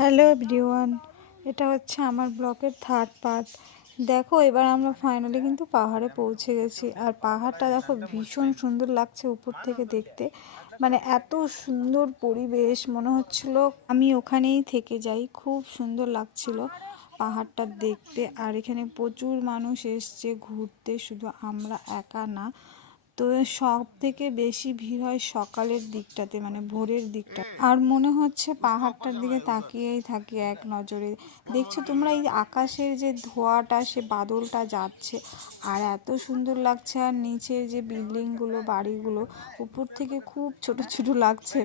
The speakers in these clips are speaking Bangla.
হ্যালো এভরিওয়ান, এটা হচ্ছে আমার ব্লগের থার্ড পার্ট। দেখো এবার আমরা ফাইনালি কিন্তু পাহাড়ে পৌঁছে গেছি। আর পাহাড়টা দেখো ভীষণ সুন্দর লাগছে উপর থেকে দেখতে, মানে এত সুন্দর পরিবেশ, মনে হচ্ছিল আমি ওখানেই থেকে যাই। খুব সুন্দর লাগছিল পাহাড়টা দেখতে। আর এখানে প্রচুর মানুষ এসছে ঘুরতে, শুধু আমরা একা না। তো সব থেকে বেশি ভিড় হয় সকালের দিকটাতে, মানে ভোরের দিকটা। আর মনে হচ্ছে পাহাড়টার দিকে তাকিয়েই থাকি এক নজরে। দেখছো তোমরা এই আকাশের যে ধোঁয়াটা, সে বাদলটা যাচ্ছে, আর এত সুন্দর লাগছে। আর নিচের যে বিল্ডিংগুলো, বাড়িগুলো উপর থেকে খুব ছোট ছোট লাগছে,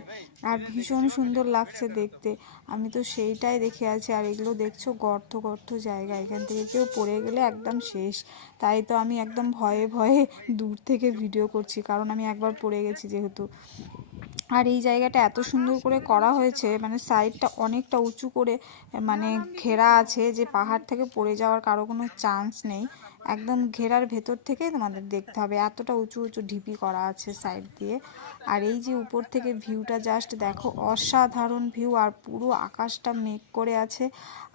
আর ভীষণ সুন্দর লাগছে দেখতে। আমি তো সেইটাই দেখে আছি। আর এগুলো দেখছো গর্ত গর্ত জায়গা, এখান থেকে কেউ পড়ে গেলে একদম শেষ। তাই তো আমি একদম ভয়ে ভয়ে দূর থেকে ভিডিও করছি, কারণ আমি একবার পড়ে গেছি যেহেতু। আর এই জায়গাটা এত সুন্দর করে করা হয়েছে, মানে সাইডটা অনেকটা উঁচু করে মানে ঘেরা আছে, যে পাহাড় থেকে পড়ে যাওয়ার কারো কোনো চান্স নেই। একদম ঘেরার ভেতর থেকেই তোমাদের দেখতে হবে, এতটা উঁচু উঁচু ঢিপি করা আছে সাইড দিয়ে। আর এই যে উপর থেকে ভিউটা জাস্ট দেখো, অসাধারণ ভিউ। আর পুরো আকাশটা মেঘ করে আছে,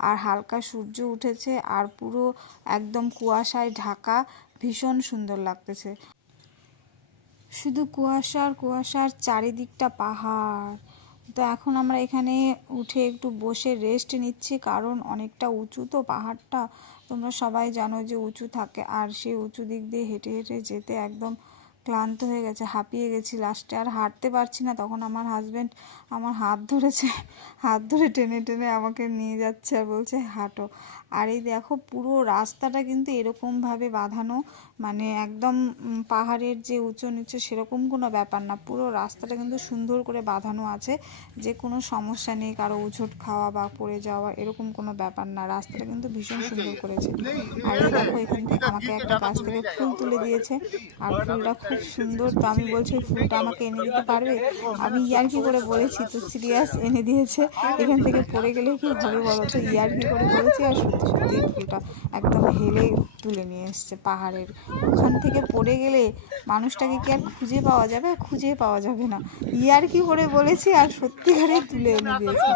আর হালকা সূর্য উঠেছে, আর পুরো একদম কুয়াশায় ঢাকা। ভীষণ সুন্দর লাগতেছে, শুধু কুয়াশা আর কুয়াশার, চারিদিকটা পাহাড়। তো এখন আমরা এখানে উঠে একটু বসে রেস্ট নিচ্ছি, কারণ অনেকটা উঁচু তো পাহাড়টা, তোমরা সবাই জানো যে উঁচু থাকে। আর সেই উঁচু দিক দিয়ে হেঁটে হেঁটে যেতে একদম ক্লান্ত হয়ে গেছে, হাঁপিয়ে গেছি লাস্টে, আর হাঁটতে পারছি না। তখন আমার হাজব্যান্ড আমার হাত ধরেছে, হাত ধরে টেনে টেনে আমাকে নিয়ে যাচ্ছে আর বলছে হাঁটো। আর এই দেখো পুরো রাস্তাটা কিন্তু এরকমভাবে বাঁধানো, মানে একদম পাহাড়ের যে উঁচু নিচু সেরকম কোনো ব্যাপার না, পুরো রাস্তাটা কিন্তু সুন্দর করে বাঁধানো আছে, যে কোনো সমস্যা নেই কারো উঝট খাওয়া বা পড়ে যাওয়া, এরকম কোনো ব্যাপার না। রাস্তাটা কিন্তু ভীষণ সুন্দর করেছে। আর এই দেখো এখান থেকে আমাকে একটা গাছ থেকে ফুল তুলে দিয়েছে, আর ফুলটা খুব সুন্দর। তো আমি বলছি ফুলটা আমাকে এনে দিতে পারবে? আমি ইয়ার্কি করে বলেছি, তো সিরিয়াস এনে দিয়েছে। এখান থেকে পড়ে গেলে কি হবে বলো তো, ইয়ার্কি করে বলেছি, আর সত্যি সত্যি ফুলটা একদম হেলে তুলে নিয়ে এসছে পাহাড়ের। ওখান থেকে পড়ে গেলে মানুষটাকে কি আর খুঁজে পাওয়া যাবে? খুঁজে পাওয়া যাবে না। ইয়ার্কি করে বলেছি, আর সত্যিকারেই তুলে এনে দিয়েছে।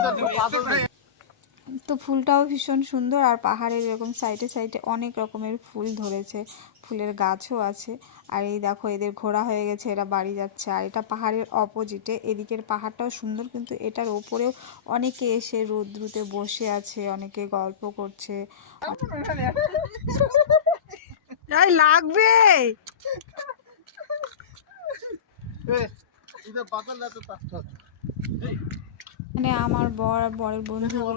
তো ফুলটাও ভীষণ সুন্দর। আর পাহাড়ের এরকম সাইডে সাইডে অনেক রকমের ফুল ধরেছে, ফুলের গাছও আছে। আর এই দেখো এদের ঘোরা হয়ে গেছে, এরা বাড়ি যাচ্ছে। আর এটা পাহাড়ের অপোজিটে, এদিকের পাহাড়টাও সুন্দর, কিন্তু এটার ওপরেও অনেকে এসে রৌদ্রুতে বসে আছে, অনেকে গল্প করছে। লাগবে মানে আমার বর আর বরের বন্ধু